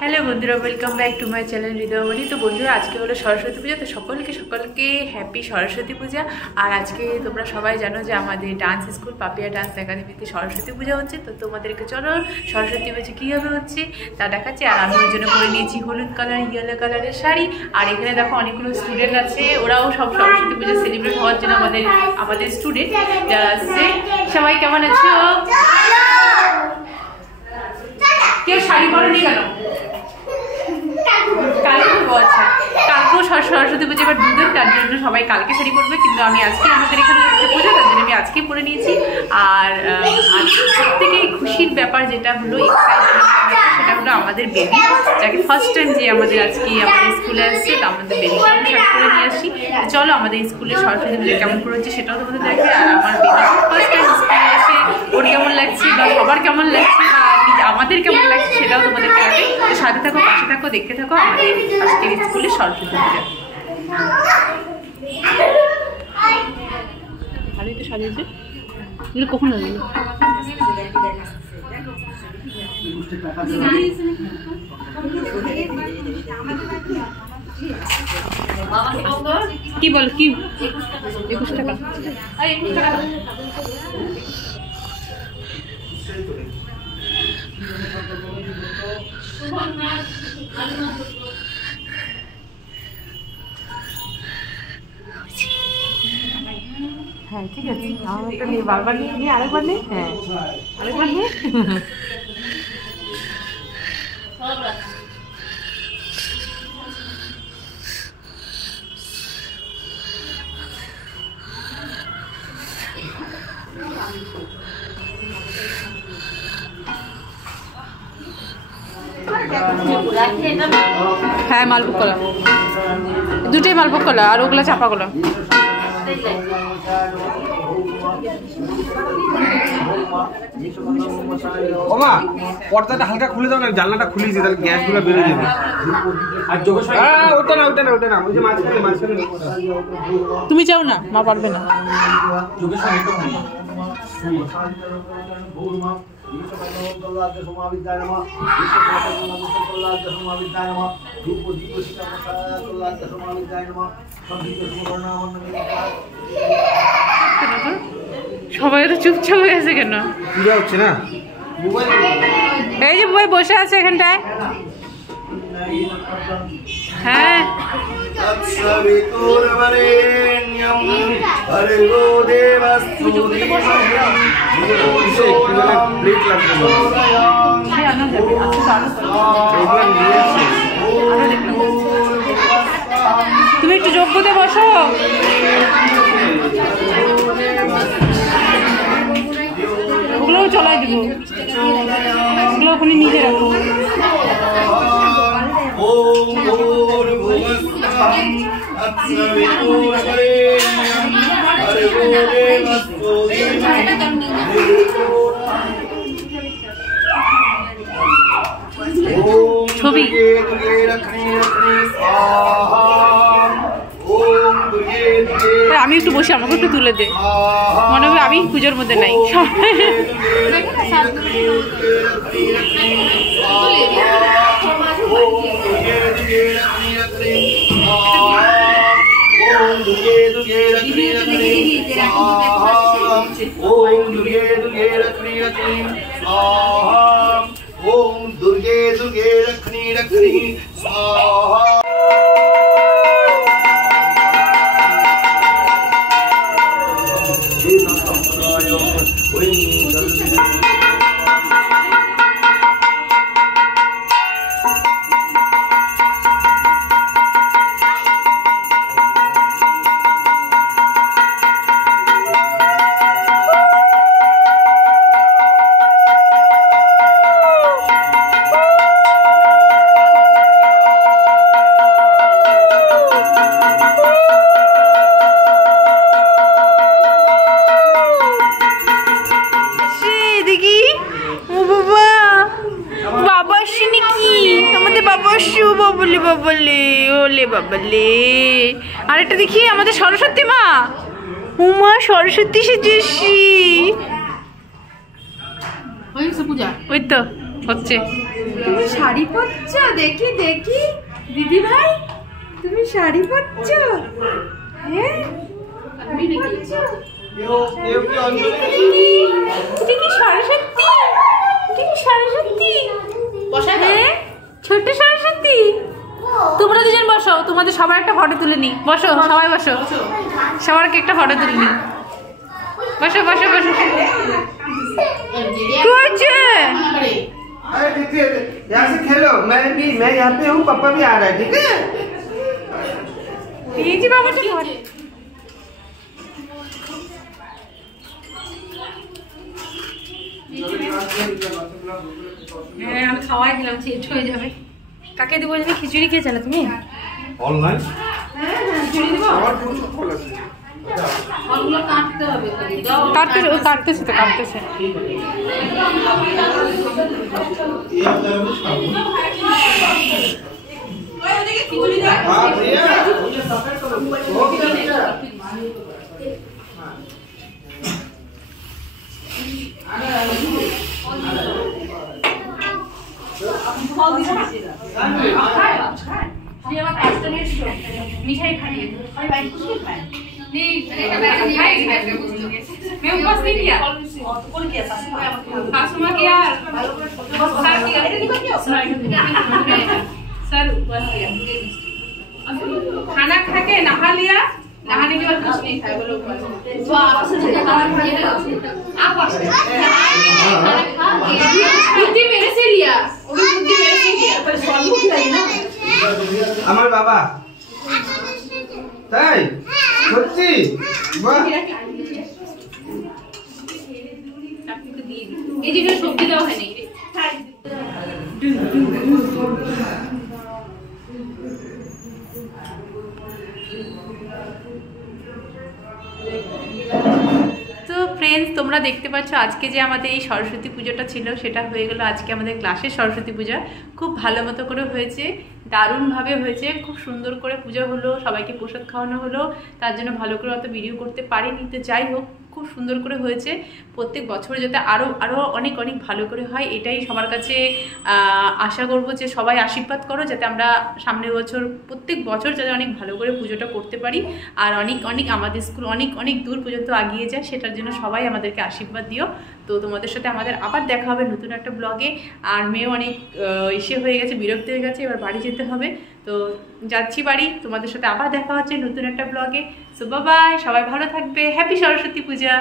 Hello বন্ধুরা, welcome back to my channel Hridaymoni. তো বন্ধুরা, আজকে হলো সরস্বতী পূজা। তো সকলকে হ্যাপি সরস্বতী পূজা। আর আজকে তোমরা সবাই জানো যে আমাদের ডান্স স্কুল পাপিয়া ডান্স একাডেমিতে সরস্বতী পূজা হচ্ছে। তো তোমাদেরকে চলো সরস্বতী পূজা কীভাবে হচ্ছে তা দেখাচ্ছি। আর আমি ওই জন্য করে নিয়েছি হলুদ কালার ইয়েলো কালারের শাড়ি। আর এখানে দেখো অনেকগুলো স্টুডেন্ট আছে, ওরাও সব সরস্বতী পূজা সেলিব্রেট হওয়ার জন্য আমাদের স্টুডেন্ট যারা আসছে। সবাই কেমন আছো? কেউ শাড়ি পরেনি কেন? কালকে পরবো। আচ্ছা, কালকেও সরস্বতী পুজো এবার দুদিন, তার জন্য সবাই কালকে শাড়ি পরবে। কিন্তু আমি আজকে আমাদের এখানে পুজো, তার জন্য আমি আজকেই পরে নিয়েছি। আর সব থেকে খুশির ব্যাপার যেটা হলো, সেটা হলো আমাদের বেবি, যাকে ফার্স্ট টাইম যে আমাদের আজকে আমাদের স্কুলে আসছে। তো আমাদের বেবিকে আমি শাড়ি পরে নিয়ে আসি। চলো আমাদের স্কুলে সরস্বতী পুজো কেমন করে হচ্ছে সেটাও তোমাদের দেখে। আর আমার বেবি ফার্স্ট টাইম স্কুলে এসে ওর কেমন লাগছে বা সবার কেমন লাগছে বা আমাদের কেমন লাগছে সেটাও তোমাদের দেখে। তো সাথে থাকো, পাশে থাকো, দেখতে থাকো আমাদের আজকের স্কুলে সরস্বতী পূজা। ভালোই তো সাজিয়েছে। এগুলো কখন লাগবে? কি বল? কি 21 টাকা? 21 টাকা। হ্যাঁ ঠিক আছে, আমার একটা নিয়ে বারবার নিয়ে আরেকবার নিয়ে। হ্যাঁ আরেকবার নিয়ে। হ্যাঁ মালভোগ কলা, দুটোই মালভোগ কলা, আর ওগুলো চাপা কলা। ওমা পর্দাটা হালকা খুলে দাও না, জানলাটা খুলেছি, তাহলে গ্যাসগুলো বেরিয়ে যাবে। আর ওটা না ওই যে মাঝখানে। তুমি চাও না? মা পারবে না। সবাই তো চুপচাপ হয়ে আছে কেন? হচ্ছে না, এই যে বই বসে আছে এখানটায়। হ্যাঁ তুমি একটু যোগ্যতে বসো। ওগুলোও চলাই দিব, ওগুলো ওখানে নিজে রাখো। ছবি আমি একটু বসে, আমাকে একটু তুলে দে। মনে হবে আমি পুজোর মধ্যে নাই। ओम दुर्गे दुर्गे रखनी रखनी स्वाहा। বাবলে ওলে বাবলে। আরেকটা দেখি আমাদের সরস্বতী মা। উমা সরস্বতী সেজেছি। পূজা ওই তো হচ্ছে। তুমি শাড়ি পরছ, দেখি দেখি দিদি ভাই, তুমি শাড়ি পরছ? হ্যাঁ ছোট্ট সরস্বতী। তোমরা দুজন বসো, তোমাদের সবার একটা ফটো তুলে নি। বসো সবাই বসো, সবারকে একটা ফটো তুলে নি। বসো বসো বসো। अरे देखिए यहाँ से खेलो, मैं यहाँ पे हूँ, पापा भी आ रहा है, ठीक है? এই যে বাবাটা হ্যাঁ আমি খাওয়াই দিলাম, শেষ হয়ে যাবে। কাকে দেবো যাবে? খিচুড়ি খেয়ে চালা তুমি? ऑनलाइन খিচুড়ি দেবো? और कुछ खोला है ফলগুলো কাটতে হবে। কাটতেছে, ও কাটতেছে তো কাটতেছে। हाँ भैया মিঠাই খাইয়ে नहीं मैं उपवास नहीं किया। सासुमा किया, सर किया, सर उपवास किया। खाना खा के नहा लिया, नहाने के बाद कुछ नहीं खाया, बोलो उपवास। बुद्धि मेरे से लिया, बुद्धि मेरे से किया, पर स्वामी खिलाई ना। আমার বাবা তাই সত্যি বাহ এই যে সবজি দেওয়া হয়নি। তো ফ্রেন্ডস, তোমরা দেখতে পাচ্ছ আজকে যে আমাদের এই সরস্বতী পুজোটা ছিল সেটা হয়ে গেল। আজকে আমাদের ক্লাসের সরস্বতী পূজা খুব ভালো মতো করে হয়েছে, দারুণভাবে হয়েছে, খুব সুন্দর করে পুজো হলো, সবাইকে প্রসাদ খাওয়ানো হলো। তার জন্য ভালো করে অত ভিডিও করতে পারিনি, তো যাই হোক খুব সুন্দর করে হয়েছে। প্রত্যেক বছর যাতে আরও আরও অনেক অনেক ভালো করে হয়, এটাই সবার কাছে আশা করব যে সবাই আশীর্বাদ করো যাতে আমরা সামনের বছর প্রত্যেক বছর যাতে অনেক ভালো করে পুজোটা করতে পারি আর অনেক অনেক আমাদের স্কুল অনেক অনেক দূর পর্যন্ত এগিয়ে যায়, সেটার জন্য সবাই আমাদেরকে আশীর্বাদ দিও। তো তোমাদের সাথে আমাদের আবার দেখা হবে নতুন একটা ব্লগে। আর মেয়েও অনেক ইসে হয়ে গেছে, বিরক্ত হয়ে গেছে, এবার বাড়ি যেতে হবে। তো যাচ্ছি বাড়ি, তোমাদের সাথে আবার দেখা হচ্ছে নতুন একটা ব্লগে। সো বাই, সবাই ভালো থাকবে। হ্যাপি সরস্বতী পূজা।